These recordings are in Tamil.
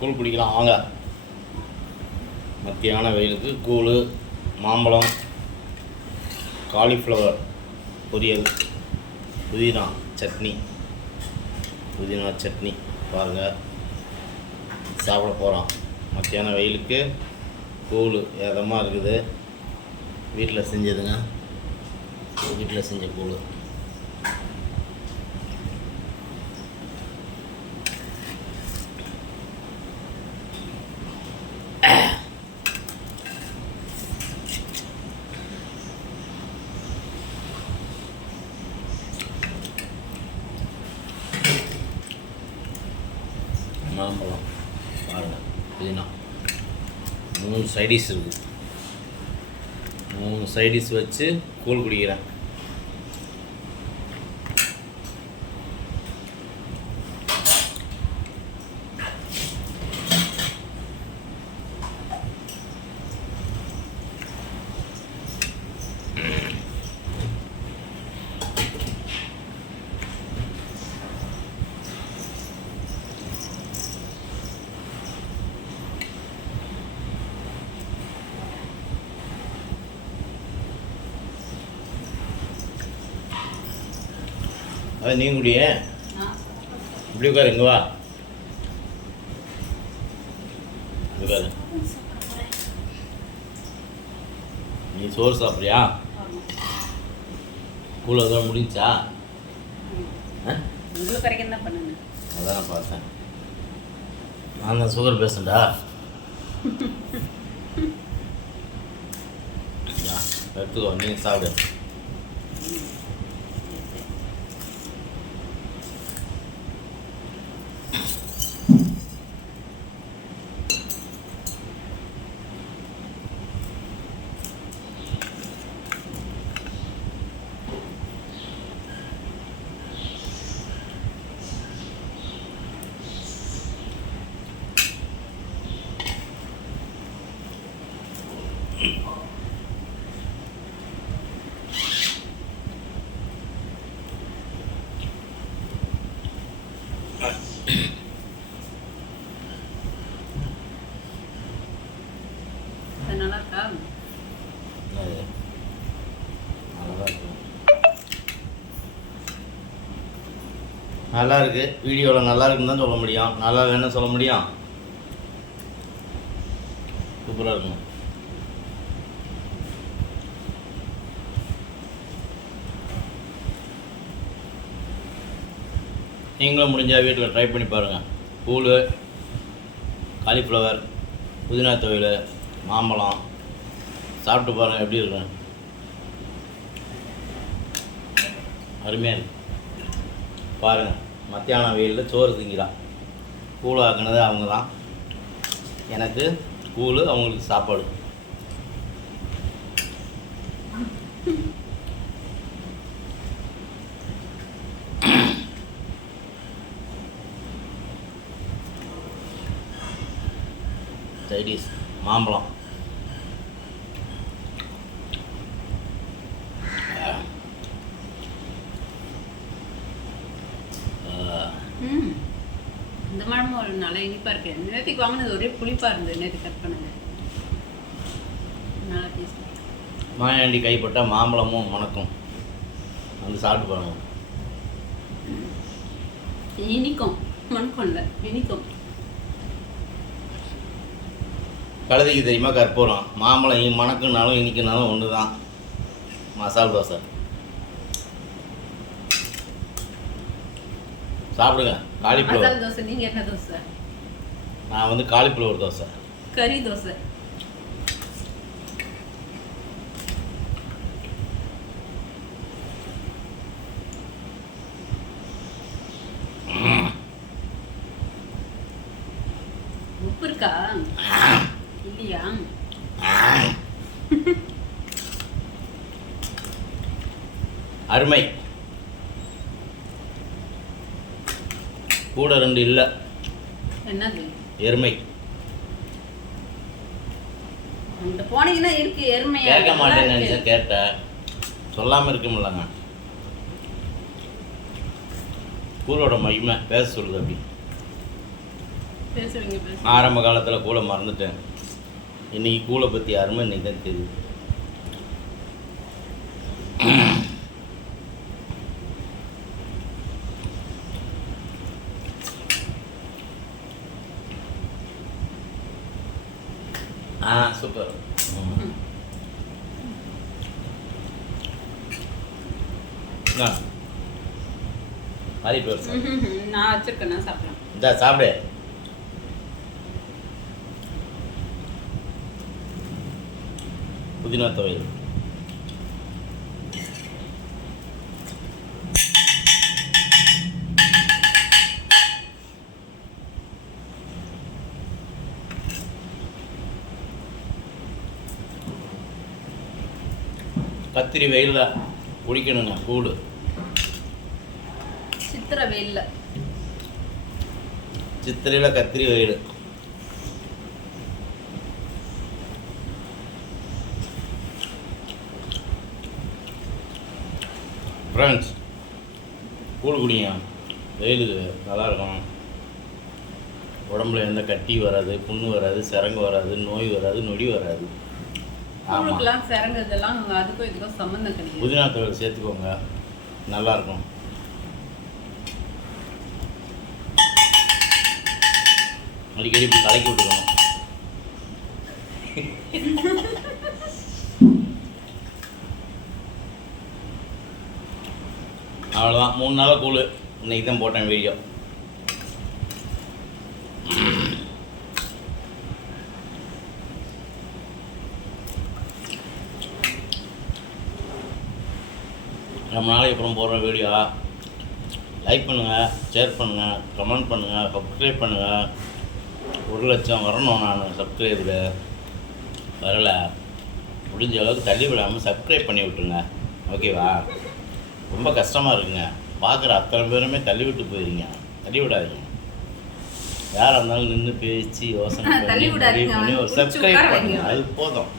கூழ் குடிக்கலாம் வாங்க. மத்தியான வெயிலுக்கு கூழ், மாம்பழம், காலிஃப்ளவர் பொரியல், புதினா சட்னி பாருங்கள் சாப்பிட போகிறோம். மத்தியான வெயிலுக்கு கூழ் ஏதமாக இருக்குது. வீட்டில் செஞ்சதுங்க, வீட்டில் செஞ்ச கூழ். மாம்பழம் பாருங்கள், புதினா 3 சைடிஷ் இருக்குது. 3 சைடிஷ் வச்சு கூழ் குடிக்கிறேன். அது நீ குடிய இப்படி உட்காரு, இங்கே வா, உட்காரு. நீ சோறு சாப்பிட்றியா? கூழ் அதெல்லாம் முடிஞ்சா? அதான் நான் பார்த்தேன். நான் தான் சுகர் பேஷண்டா? எடுத்துக்கோ, நீ சாப்பிடு. நல்லா இருக்கா? நல்லா இருக்கு. வீடியோவில் நல்லா இருக்குன்னு தான் சொல்ல முடியும், நல்லா இல்லைன்னு சொல்ல முடியும். சூப்பராக இருக்கும். நீங்களும் முடிஞ்சால் வீட்டில் ட்ரை பண்ணி பாருங்கள். கூழ், காலிஃப்ளவர், புதினா துவையல், மாம்பழம் சாப்பிட்டு பாருங்கள் எப்படி இருக்கும். அருமையாக இருக்கு. பாருங்கள், மத்தியான வெயிலில் சோறு திங்கிறான். கூழ் ஆக்குனது அவங்க தான். எனக்கு கூழ், அவங்களுக்கு சாப்பாடு. சைடிஸ் மாம்பழம். இந்த மாம்பழம் ஒரு நல்லா இனிப்பாக இருக்கு. நேற்றுக்கு வாங்கினது ஒரே புளிப்பாக இருந்தது. நேற்று கட் பண்ணுங்க, நல்லா டேஸ்ட். மாயாண்டி கைப்பட்டால் மாம்பழமும் மணக்கும். வந்து சாப்பிட்டு பாருங்க. இனிக்கும், மணக்கும் இல்லை, இனிக்கும். கழுதைக்கு தெரியுமா கற்பூரம்? மாம்பழம் மணக்குனாலும் இனிக்குனாலும் ஒன்று தான். மசால் தோசை சாப்பிடுங்க. காலிஃப்ளவர் தோசை. நீங்கள் என்ன தோசை? நான் வந்து காலிஃப்ளவர் தோசை, கறி தோசை. உப்பு இருக்கா இல்லையா? அருமை. கூட 2 இல்லை. என்னது? எருமை. அங்கே போனீங்கன்னா இருக்கு எருமை. கேட்க மாட்டேன்னு நினைச்சேன், கேட்டேன். சொல்லாமல் இருக்குமில்லங்க. கூழோட மகிமை பேச சொல்லுது. அப்படி பேசுவீங்க பேசுவீங்க. ஆரம்ப காலத்தில் கூழை மறந்துட்டேன். இன்னைக்கு கூழை பற்றி அருமை இன்னைக்கு தான் தெரியுது. சூப்பர். காலிஃப்ளவர் சார் நான் வச்சிருக்கேன், நான் சாப்பிடலாம். இந்தா சாப்பிடு. புதினா துவையல். கத்திரி வெயிலில் குடிக்கணுங்க கூடு. சித்திரை வெயில்ல. சித்திரையில் கத்திரி வெயில். ஃப்ரெண்ட்ஸ், கூழ் குடிங்க, வெயிலுக்கு நல்லாயிருக்கும். உடம்புல எந்த கட்டி வராது, புண்ணு வராது, சிரங்கு வராது, நோய் வராது, நொடி வராது. கூழுக்கெல்லாம் சிறங்குறதெல்லாம் அதுக்கும் இதுக்கும் சம்மந்தம் கிடையாது. புதினா துவையல் சேர்த்துக்கோங்க, நல்லாயிருக்கும். அடிக்கடி இப்படி கலக்கி விட்டுக்கணும். அவ்வளோதான், 3 நாளாக கூழ். இன்னைக்கு தான் போட்டேன் வீடியோ. ரொம்ப நாளைக்கு அப்புறம் போடுற வீடியோ. லைக் பண்ணுங்கள், ஷேர் பண்ணுங்கள், கமெண்ட் பண்ணுங்கள், சப்ஸ்கிரைப் பண்ணுங்கள். 1 லட்சம் வரணும். நான் சப்ஸ்கிரைபரு வரலை. முடிஞ்ச அளவுக்கு தள்ளி விடாமல் சப்ஸ்கிரைப் பண்ணி விட்டுருங்க, ஓகேவா? ரொம்ப கஷ்டமாக இருக்குங்க, பார்க்குற அத்தனை பேருமே தள்ளி விட்டு போயிருங்க. தள்ளி விடாதீங்க. யாராக இருந்தாலும் நின்று பேச்சு யோசனை பண்ணி ஒரு சப்ஸ்கிரைப் பண்ணுங்க, அது போதும்.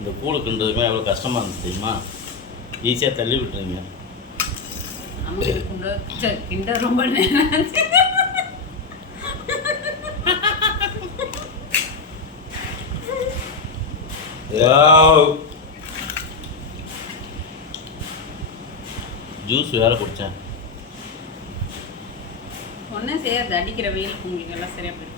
இந்த கூழுக்குன்றதுமே எவ்வளோ கஷ்டமாக இருந்துச்சு தெரியுமா? ஈஸியாக தள்ளி விட்டுருங்க. ரொம்ப ஜூஸ் வேற குடித்தேன். ஒன்றும் செய்யாது, அடிக்கிற வெயிலுக்கு உங்களுக்கு எல்லாம் சரியா போயிடும்.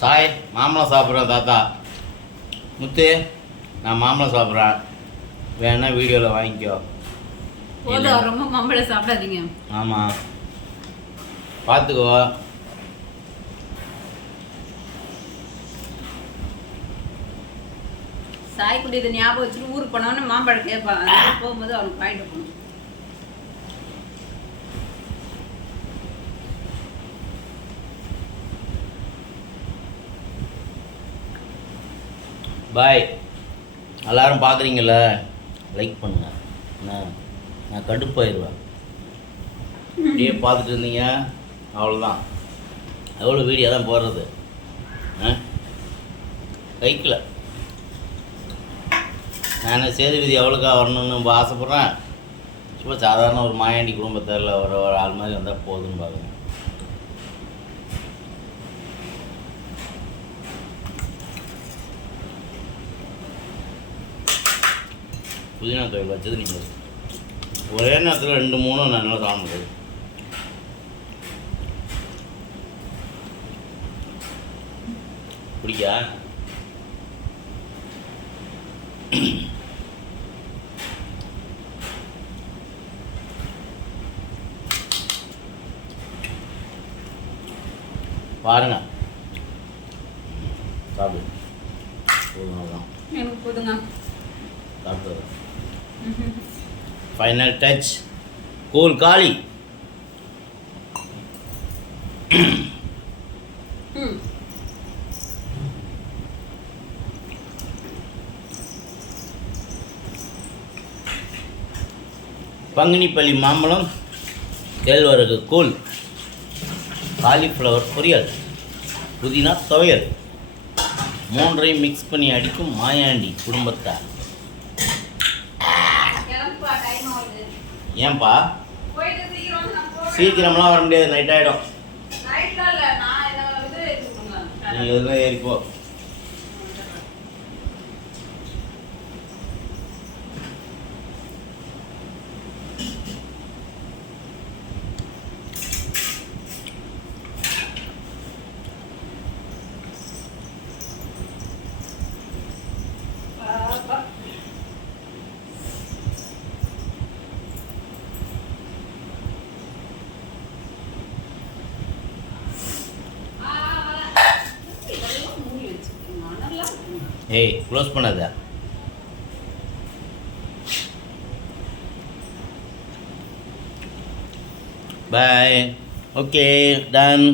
சாய், மாம்பழம் சாப்பிட்றேன் தாத்தா. முத்து, நான் மாம்பழம் சாப்பிட்றேன், வேணா வீடியோவில் வாங்கிக்கோ. போதும், ரொம்ப மாம்பழம் சாப்பிடாதீங்க. ஆமாம், பார்த்துக்கோ. சாய்க்குடி இதை ஞாபகம் வச்சுட்டு ஊருக்கு போனவொன்னே மாம்பழம் கேட்பான். போகும்போது அவனுக்கு வாங்கிட்டு போகணும். பாய். எல்லோரும் பார்க்குறீங்கள, லைக் பண்ணுங்கள். நான் கடுப்பாயிருவேன். அப்படியே பார்த்துட்டு இருந்தீங்க, அவ்வளோதான். எவ்வளோ வீடியோ தான் போடுறது? லைக்கில் நான் சேதுபதி எவ்வளோக்கா வரணும்னு ரொம்ப ஆசைப்பட்றேன். சும்மா சாதாரண ஒரு மாயாண்டி குடும்பத்தில் ஒரு ஆள் மாதிரி வந்தால் போதுன்னு பார்க்குறேன். புதினா துவையல் வச்சது நீங்கள் ஒரே நேரத்தில் 2-3 நல்லா சாப்பிட முடியாது. பிடிக்கா? பாருங்க, சாப்பிடு. போதும், தான் எனக்கு போதுங்க. சாப்பிட்டு ஃபைனல் டச். கூல் காலி. பங்குனிப்பள்ளி மாம்பழம், கேழ்வரகு கூழ். காலிஃப்ளவர் பொரியல், புதினா துவையல், மூன்றையும் மிக்ஸ் பண்ணி அடிக்கும் மாயாண்டி குடும்பத்தார். கிளம்புப்பா, டைம் ஆகுது. ஏன்பா போயிட்டு சீக்கிரம் வந்து நான் போறேன். சீக்கிரம்லாம் வர முடியாது, நைட் ஆகிடும். நைட்லாம் இல்ல, நான் இது எடுத்துக்கோங்க. நீ எதுவும் ஏறிப்போ. இதெல்லாம் மூடி வச்சிருக்கீங்க, நல்லா இருக்குங்க. ஏய், க்ளோஸ் பண்ணாத. பாய். Okay, ton.